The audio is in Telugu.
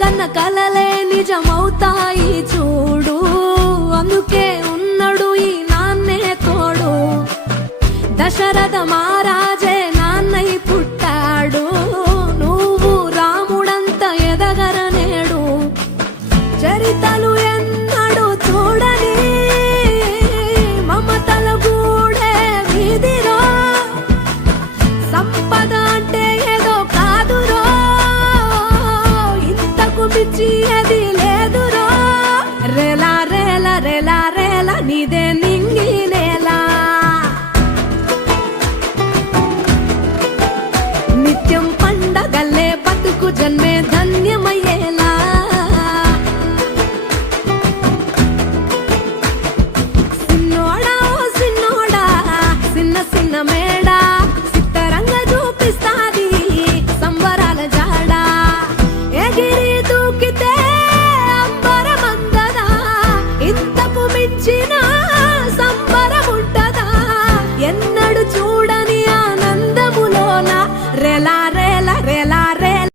కన్న కలలే నిజమవుతాయి చూడు, అందుకే ఉన్నాడు ఈ నాన్నే తోడు. దశరథ మహారాజే నాన్నై పుట్టాడు, నువ్వు రాముడంత ఎదగరనేడు. చరితలు ఎన్నడు చూడని మమతల గూడే వీధిలో, సంపద అంటే ఏదో కాదురో, ఇంతకు మించి అది లేదురో. రేలా రేలా రేలా రేలా నీదే నింగి నేలా, నిత్యం పండగల్లే బతుకు జన్మే ధన్యమయ్యేలా. సిన్నోడా ఓ సిన్నోడా సిన్న సిన్న మేడా, సిత్తరంగ చూపిస్తాది సంబరాల జాడా. ఎగిరి దూకితే అంబరమందదా, ఇంతకు మించిన సంబరముంటదా. ఎన్నడు